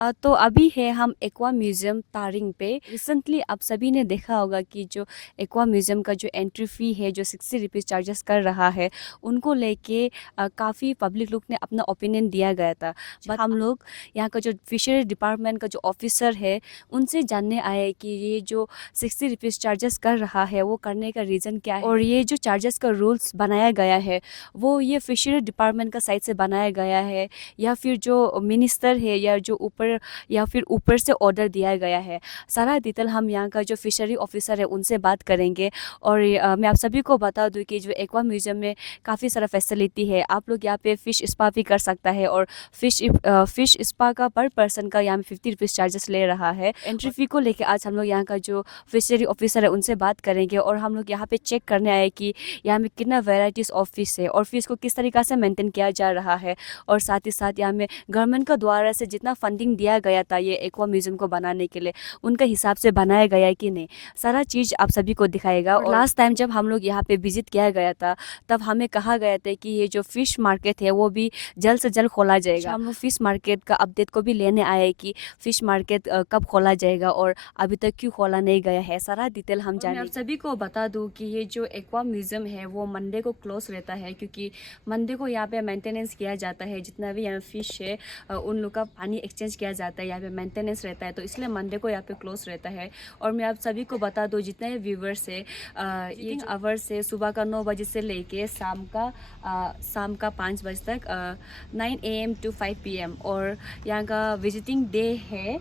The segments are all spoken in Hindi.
तो अभी है हम एक्वा म्यूजियम तारिंग पे। रिसेंटली आप सभी ने देखा होगा कि जो एक्वा म्यूजियम का जो एंट्री फी है जो 60 रुपीज़ चार्जेस कर रहा है, उनको लेके काफ़ी पब्लिक लोग ने अपना ओपिनियन दिया गया था। बट हम लोग यहाँ का जो फिशरी डिपार्टमेंट का जो ऑफिसर है उनसे जानने आए कि ये जो 60 रुपीज़ चार्जेस कर रहा है वो करने का रीज़न क्या है, और ये जो चार्जेस का रूल्स बनाया गया है वो ये फिशरी डिपार्टमेंट का साइड से बनाया गया है, या फिर जो मिनिस्टर है या जो ऊपर या फिर ऊपर से ऑर्डर दिया गया है। सारा डिटेल हम यहाँ का जो फिशरी ऑफिसर है उनसे बात करेंगे। और मैं आप सभी को बता दूँ कि जो एक्वा म्यूजियम में काफ़ी सारा फैसिलिटी है। आप लोग यहाँ पे फ़िश स्पा भी कर सकता है, और फ़िश स्पा का पर पर्सन का यहाँ पे 50 रुपीज़ चार्जेस ले रहा है। एंट्री फ़ी को लेके आज हम लोग यहाँ का जो फिशरी ऑफिसर है उनसे बात करेंगे, और हम लोग यहाँ पे चेक करने आए कि यहाँ में कितना वेराइटीज़ ऑफ फिश है और फिश को किस तरीक़ा से मेंटेन किया जा रहा है, और साथ ही साथ यहाँ में गवर्नमेंट का द्वारा से जितना फंडिंग दिया गया था ये एक्वा म्यूजियम को बनाने के लिए, उनके हिसाब से बनाया गया है कि नहीं, सारा चीज़ आप सभी को दिखाएगा। और लास्ट टाइम जब हम लोग यहाँ पे विजिट किया गया था तब हमें कहा गया था कि ये जो फिश मार्केट है वो भी जल्द से जल्द खोला जाएगा। हम लोग फिश मार्केट का अपडेट को भी लेने आए कि फिश मार्केट कब खोला जाएगा और अभी तक क्यों खोला नहीं गया है, सारा डिटेल हम जाने। मैं आप सभी को बता दूं कि ये जो एक्वा म्यूजियम है वो मंडे को क्लोज रहता है, क्योंकि मंडे को यहाँ पे मेंटेनेंस किया जाता है। जितना भी यहाँ फिश है उन लोग का पानी एक्सचेंज किया जाता है, यहाँ पे मेंटेनेंस रहता है, तो इसलिए मंडे को यहाँ पे क्लोज रहता है। और मैं आप सभी को बता दूँ जितने व्यूवर्स है ये आवर्स से सुबह का 9 बजे से लेके शाम का 5 बजे तक 9 AM to 5 PM, और यहाँ का विजिटिंग डे है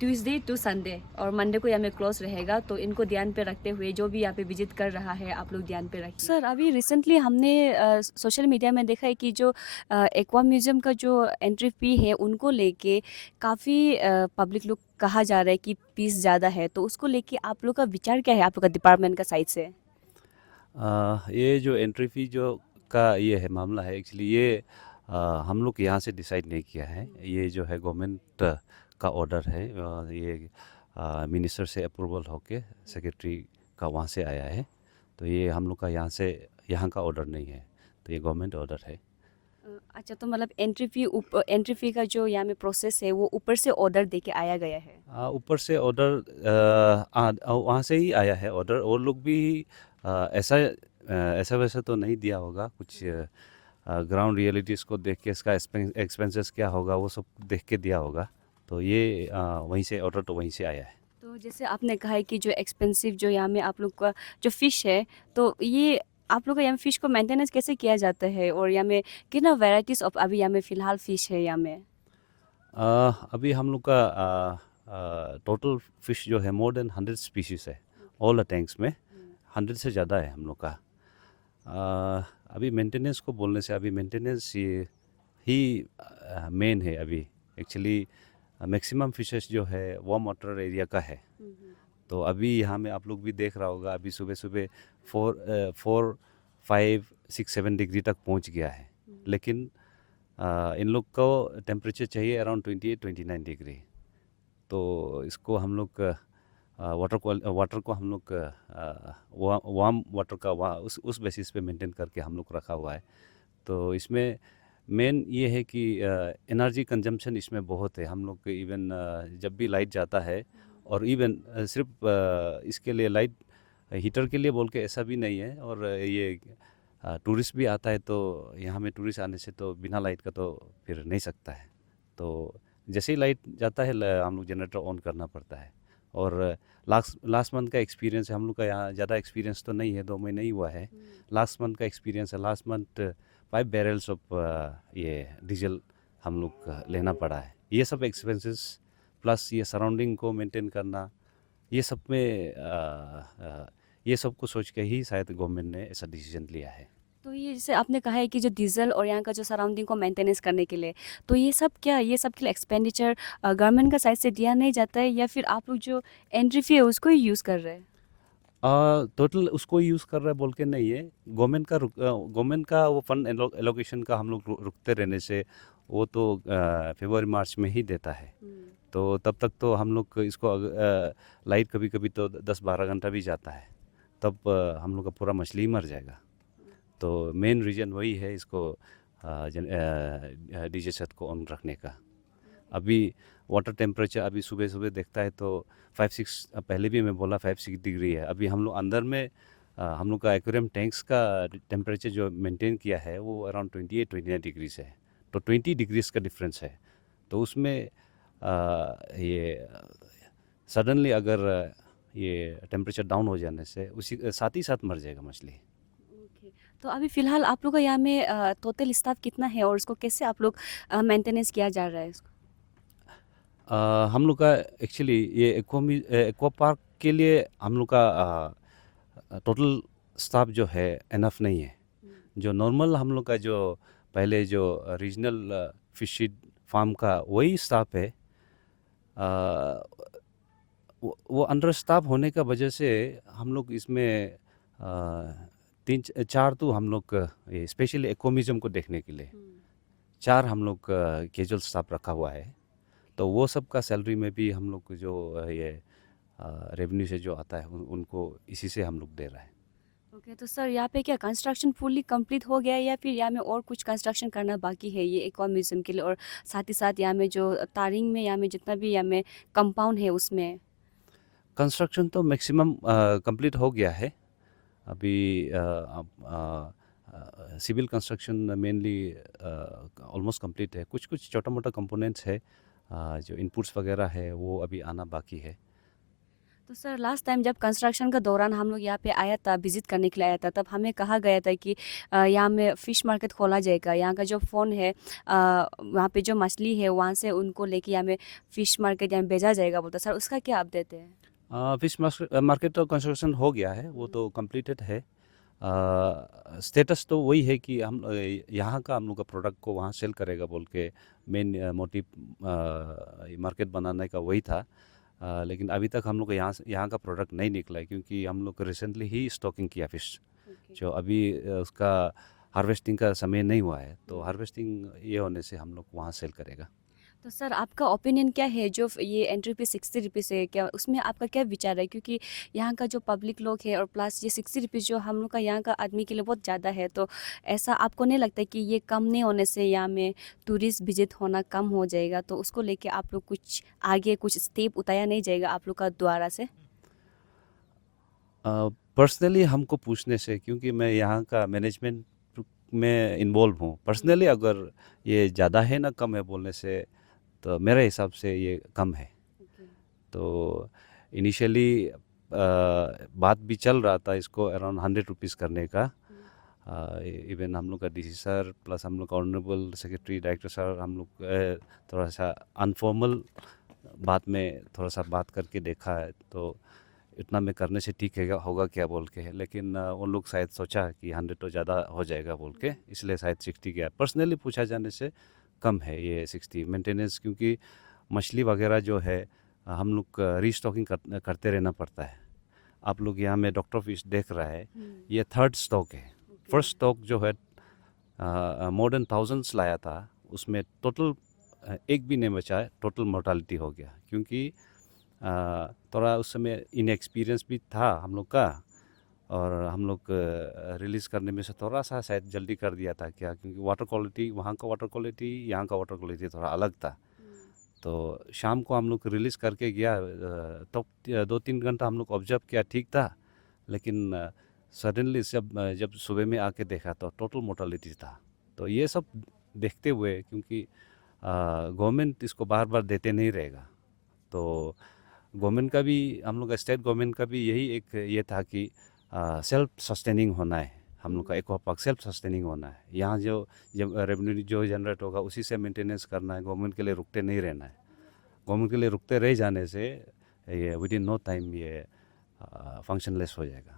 ट्यूसडे टू संडे, और मंडे को यहाँ में क्लोज रहेगा। तो इनको ध्यान पे रखते हुए जो भी यहाँ पे विजिट कर रहा है आप लोग ध्यान पे रखिए। सर, अभी रिसेंटली हमने सोशल मीडिया में देखा है कि जो एक्वा म्यूजियम का जो एंट्री फी है उनको लेके काफ़ी पब्लिक लोग कहा जा रहा है कि फीस ज़्यादा है, तो उसको लेके आप लोग का विचार क्या है आप लोग का डिपार्टमेंट का साइड से? ये जो एंट्री फ़ी जो का ये है मामला है एक्चुअली ये हम लोग यहाँ से डिसाइड नहीं किया है। ये जो है गवर्नमेंट का ऑर्डर है। ये मिनिस्टर से अप्रूवल होके सेक्रेटरी का वहाँ से आया है। तो ये हम लोग का यहाँ का ऑर्डर नहीं है। तो ये गवर्नमेंट ऑर्डर है। अच्छा, तो मतलब एंट्री फी का जो यहाँ में प्रोसेस है वो ऊपर से ऑर्डर दे के आया गया है? ऊपर से ऑर्डर वहाँ से ही आया है ऑर्डर। और लोग भी ऐसा वैसा तो नहीं दिया होगा कुछ। ग्राउंड रियलिटीज़ को देख के इसका एक्सपेंसेस क्या होगा वो सब देख के दिया होगा। तो ये वहीं से ऑर्डर तो वहीं से आया है। तो जैसे आपने कहा है कि जो एक्सपेंसिव जो यहाँ में आप लोग का जो फ़िश है, तो ये आप लोग का यहाँ फ़िश को मेंटेनेंस कैसे किया जाता है, और यहाँ में कितना वैराइटीज़ ऑफ अभी यहाँ में फ़िलहाल फ़िश है यहाँ में? अभी हम लोग का टोटल फिश जो है मोर देन 100 स्पीशीज है ऑल द टैंक्स में। 100 से ज़्यादा है हम लोग का। अभी मेंटेनेंस को बोलने से अभी मेंटेनेंस ये ही मेन है अभी। एक्चुअली मैक्सिमम फिशेस जो है वार्म वाटर एरिया का है। तो अभी यहाँ में आप लोग भी देख रहा होगा अभी सुबह सुबह 4 5 6 7 डिग्री तक पहुँच गया है। लेकिन इन लोग को टेम्परेचर चाहिए अराउंड 28 29 डिग्री। तो इसको हम लोग वाटर को हम लोग वार्म वाटर का उस बेसिस पे मेंटेन करके हम लोग रखा हुआ है। तो इसमें मेन ये है कि एनर्जी कंजम्पशन इसमें बहुत है। हम लोग इवन जब भी लाइट जाता है, और इवन सिर्फ इसके लिए लाइट हीटर के लिए बोल के ऐसा भी नहीं है। और ये टूरिस्ट भी आता है तो यहाँ में टूरिस्ट आने से तो बिना लाइट का तो फिर नहीं सकता है। तो जैसे ही लाइट जाता है हम लोग जनरेटर ऑन करना पड़ता है। और लास्ट मंथ का एक्सपीरियंस है हम लोग का। यहाँ ज़्यादा एक्सपीरियंस तो नहीं है, 2 महीने ही हुआ है। लास्ट मंथ का एक्सपीरियंस है। लास्ट मंथ 5 बैरल्स ऑफ ये डीजल हम लोग लेना पड़ा है। ये सब एक्सपेंसेस प्लस ये सराउंडिंग को मेंटेन करना, ये सब में ये सब को सोच के ही शायद गवर्नमेंट ने ऐसा डिसीजन लिया है। तो ये जैसे आपने कहा है कि जो डीजल और यहाँ का जो सराउंडिंग को मेंटेनेंस करने के लिए, तो ये सब के लिए एक्सपेंडिचर गवर्नमेंट का साइड से दिया नहीं जाता है, या फिर आप लोग जो एंट्री फी है उसको ही यूज़ कर रहे हैं? टोटल उसको यूज़ कर रहा है बोल के नहीं है। गवर्नमेंट का वो फंड एलोकेशन का हम लोग रुकते रहने से वो तो फरवरी मार्च में ही देता है। तो तब तक तो हम लोग इसको लाइट कभी कभी तो 10 12 घंटा भी जाता है, तब हम लोग का पूरा मछली ही मर जाएगा। तो मेन रीज़न वही है इसको डीजे छत को ऑन रखने का। अभी वाटर टेम्परेचर अभी सुबह सुबह देखता है तो 5-6, पहले भी मैं बोला 5-6 डिग्री है। अभी हम लोग अंदर में हम लोग का एक्वेरियम टैंक्स का टेम्परेचर जो मेंटेन किया है वो अराउंड 28-29 डिग्रीज है। तो 20 डिग्रीज का डिफरेंस है। तो उसमें ये सडनली अगर ये टेम्परेचर डाउन हो जाने से उसी साथ ही साथ मर जाएगा मछली। ओके। तो अभी फ़िलहाल आप लोग का यहाँ में टोटल स्टाफ कितना है और उसको कैसे आप लोग मेंटेनेंस किया जा रहा है इसको? हम लोग का एक्चुअली ये एक्वा पार्क के लिए हम लोग का टोटल स्टाफ जो है इनफ नहीं है। जो नॉर्मल हम लोग का जो पहले जो रीजनल फिश फार्म का वही स्टाफ है। अ, वो अंडर स्टाफ होने का वजह से हम लोग इसमें तीन चार तो हम लोग ये स्पेशली एक्वेरियम को देखने के लिए चार हम लोग कैजुअल स्टाफ रखा हुआ है। तो वो सब का सैलरी में भी हम लोग को जो ये रेवेन्यू से जो आता है उनको इसी से हम लोग दे रहा है। ओके, तो सर यहाँ पे क्या कंस्ट्रक्शन फुल्ली कंप्लीट हो गया है या फिर यहाँ में और कुछ कंस्ट्रक्शन करना बाकी है ये एक्वा म्यूजियम के लिए, और साथ ही साथ यहाँ में जो तारिंग में यहाँ में जितना भी यहाँ में कंपाउंड है उसमें? कंस्ट्रक्शन तो मैक्सिमम कंप्लीट हो गया है। अभी civil construction mainly almost complete है। कुछ कुछ छोटा मोटा कंपोनेंट्स है, जो इनपुट्स वगैरह है वो अभी आना बाकी है। तो सर लास्ट टाइम जब कंस्ट्रक्शन का दौरान हम लोग यहाँ पे आया था, विजिट करने के लिए आया था, तब हमें कहा गया था कि यहाँ में फ़िश मार्केट खोला जाएगा। यहाँ का जो फ़ोन है वहाँ पे जो मछली है वहाँ से उनको लेके यहाँ में फ़िश मार्केट यहाँ भेजा जाएगा बोलता। सर उसका क्या अपडेट है? फिश मार्केट तो कंस्ट्रक्शन हो गया है, वो तो कंप्लीटेड है। स्टेटस तो वही है कि हम यहाँ का हम लोग का प्रोडक्ट को वहाँ सेल करेगा बोल के मेन मोटिव मार्केट बनाने का वही था। लेकिन अभी तक हम लोग को यहाँ का प्रोडक्ट नहीं निकला है, क्योंकि हम लोग रिसेंटली ही स्टॉकिंग किया फिश। जो अभी उसका हार्वेस्टिंग का समय नहीं हुआ है, तो हार्वेस्टिंग ये होने से हम लोग वहाँ सेल करेगा। तो सर आपका ओपिनियन क्या है जो ये एंट्री फी 60 रुपीज़ है, क्या उसमें आपका क्या विचार है? क्योंकि यहाँ का जो पब्लिक लोग है और प्लस ये 60 रुपीज़ जो हम लोग का यहाँ का आदमी के लिए बहुत ज़्यादा है, तो ऐसा आपको नहीं लगता कि ये कम नहीं होने से यहाँ में टूरिस्ट विजिट होना कम हो जाएगा? तो उसको लेके आप लोग कुछ आगे कुछ स्टेप उठाया नहीं जाएगा आप लोग का द्वारा से? पर्सनली हमको पूछने से, क्योंकि मैं यहाँ का मैनेजमेंट में इन्वॉल्व हूँ, पर्सनली अगर ये ज़्यादा है ना कम है बोलने से, तो मेरे हिसाब से ये कम है। तो इनिशियली बात भी चल रहा था इसको अराउंड 100 रुपीज़ करने का। इवन हम लोग का डीसी सर प्लस हम लोग का ऑनरेबल सेक्रेटरी डायरेक्टर सर, हम लोग थोड़ा सा अनफॉर्मल बात में थोड़ा सा बात करके देखा है, तो इतना में करने से ठीक है होगा क्या बोल के है। लेकिन उन लोग शायद सोचा कि 100 तो ज़्यादा हो जाएगा बोल के, इसलिए शायद 60 गया। पर्सनली पूछा जाने से कम है ये 60 मेंटेनेंस, क्योंकि मछली वगैरह जो है हम लोग रीस्टॉकिंग करते रहना पड़ता है। आप लोग यहाँ में डॉक्टर फिश देख रहा है, ये थर्ड स्टॉक है। फर्स्ट स्टॉक जो है मोर देन थाउजेंड्स लाया था, उसमें टोटल एक भी नहीं बचा है, टोटल मोर्टालिटी हो गया। क्योंकि थोड़ा उस समय इनएक्सपीरियंस भी था हम लोग का, और हम लोग रिलीज़ करने में से थोड़ा सा शायद जल्दी कर दिया था क्या, क्योंकि वाटर क्वालिटी वहाँ का वाटर क्वालिटी यहाँ का वाटर क्वालिटी थोड़ा अलग था। तो शाम को हम लोग रिलीज़ करके गया, तो 2-3 घंटा हम लोग ऑब्जर्व किया, ठीक था। लेकिन सडनली जब सुबह में आके देखा तो टोटल मोर्टालिटी था। तो ये सब देखते हुए, क्योंकि गवर्नमेंट इसको बार बार देते नहीं रहेगा, तो गवर्नमेंट का भी, हम लोग का स्टेट गवर्नमेंट का भी यही एक ये था कि सेल्फ सस्टेनिंग होना है। हम लोग का एक्वा पार्क सेल्फ सस्टेनिंग होना है। यहाँ जो जब रेवेन्यू जो जनरेट होगा उसी से मेंटेनेंस करना है, गवर्नमेंट के लिए रुकते नहीं रहना है। गवर्नमेंट के लिए रुकते रह जाने से ये विद इन नो टाइम ये फंक्शनलेस हो जाएगा।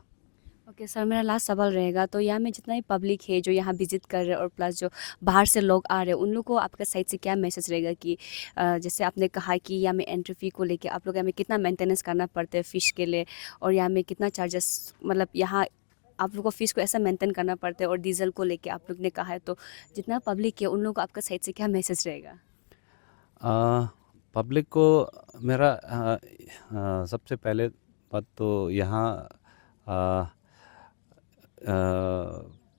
ओके सर, मेरा लास्ट सवाल रहेगा। तो यहाँ में जितना ही पब्लिक है जो यहाँ विजिट कर रहे हैं और प्लस जो बाहर से लोग आ रहे हैं, उन लोग को आपका साइड से क्या मैसेज रहेगा कि जैसे आपने कहा कि यहाँ में एंट्री फी को लेके आप लोग यहाँ में कितना मेंटेनेंस करना पड़ता है फ़िश के लिए, और यहाँ में कितना चार्जेस, मतलब यहाँ आप लोग को फ़िश को ऐसा मेंटेन करना पड़ता है, और डीजल को लेके आप लोग ने कहा है, तो जितना पब्लिक है उन लोगों को आपका साइड से क्या मैसेज रहेगा? पब्लिक को मेरा सबसे पहले बात तो यहाँ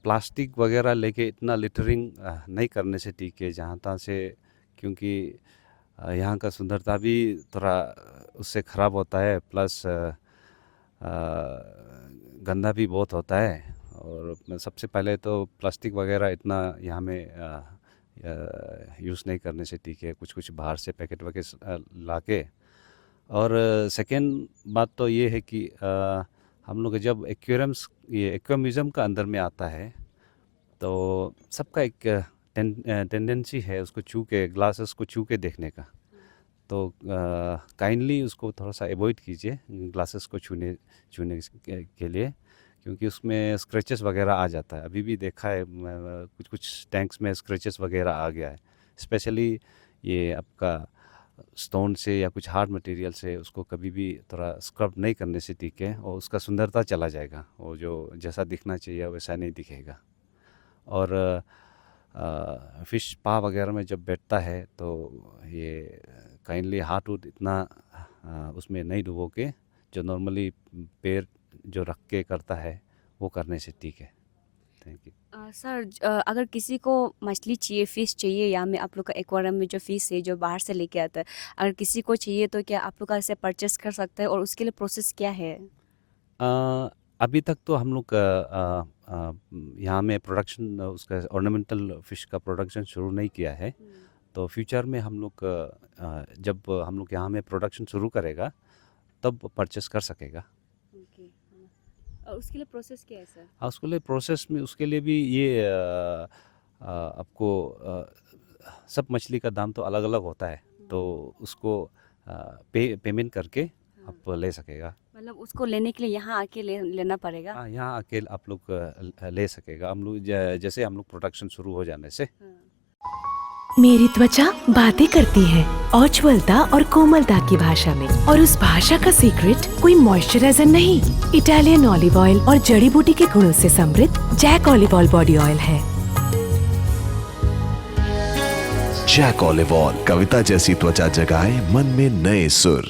प्लास्टिक वगैरह लेके इतना लिटरिंग नहीं करने से ठीक है जहाँ तहाँ से। क्योंकि यहाँ का सुंदरता भी थोड़ा उससे ख़राब होता है, प्लस गंदा भी बहुत होता है। और सबसे पहले तो प्लास्टिक वगैरह इतना यहाँ में यूज़ नहीं करने से ठीक है, कुछ कुछ बाहर से पैकेट वगैरह ला के। और सेकेंड बात तो ये है कि हम लोग जब ये एक्वेरियम म्यूज़ियम का अंदर में आता है तो सबका एक टेंडेंसी है उसको छू के, ग्लासेस को छू के देखने का। तो काइंडली उसको थोड़ा सा अवॉइड कीजिए ग्लासेस को छूने छूने के लिए, क्योंकि उसमें स्क्रैचेस वगैरह आ जाता है। अभी भी देखा है कुछ कुछ टैंक्स में स्क्रैचेस वगैरह आ गया है। स्पेशली ये आपका स्टोन से या कुछ हार्ड मटेरियल से उसको कभी भी थोड़ा स्क्रब नहीं करने से ठीक है, और उसका सुंदरता चला जाएगा, वो जो जैसा दिखना चाहिए वैसा नहीं दिखेगा। और फिश पा वगैरह में जब बैठता है तो ये काइंडली हाथ उठ इतना उसमें नहीं डुबो के, जो नॉर्मली पैर जो रख के करता है वो करने से ठीक है। Thank you. सर, अगर किसी को मछली चाहिए, फिश चाहिए, या में आप लोग का एक्वेरियम में जो फिश है जो बाहर से लेके आता है, अगर किसी को चाहिए तो क्या आप लोग का इसे परचेस कर सकते हैं, और उसके लिए प्रोसेस क्या है? अभी तक तो हम लोग यहाँ में प्रोडक्शन उसका ऑर्नामेंटल फ़िश का प्रोडक्शन शुरू नहीं किया है। तो फ्यूचर में हम लोग जब हम लोग यहाँ में प्रोडक्शन शुरू करेगा तब परचेस कर सकेगा। ओके। और उसके लिए प्रोसेस क्या है सर? उसके लिए प्रोसेस में उसके लिए भी ये आपको सब मछली का दाम तो अलग अलग होता है, तो उसको पेमेंट करके आप ले सकेगा। मतलब उसको लेने के लिए यहाँ आके लेना पड़ेगा? हाँ, यहाँ आके आप लोग ले सकेगा। हम लोग जैसे हम लोग प्रोडक्शन शुरू हो जाने से। मेरी त्वचा बातें करती है औज्ज्वलता और कोमलता की भाषा में, और उस भाषा का सीक्रेट कोई मॉइस्चराइजर नहीं, इटालियन ऑलिव ऑयल और जड़ी बूटी के गुणों से समृद्ध Jack olive oil body oil है। जैक ऑलिव ऑयल, कविता जैसी त्वचा जगाए मन में नए सुर।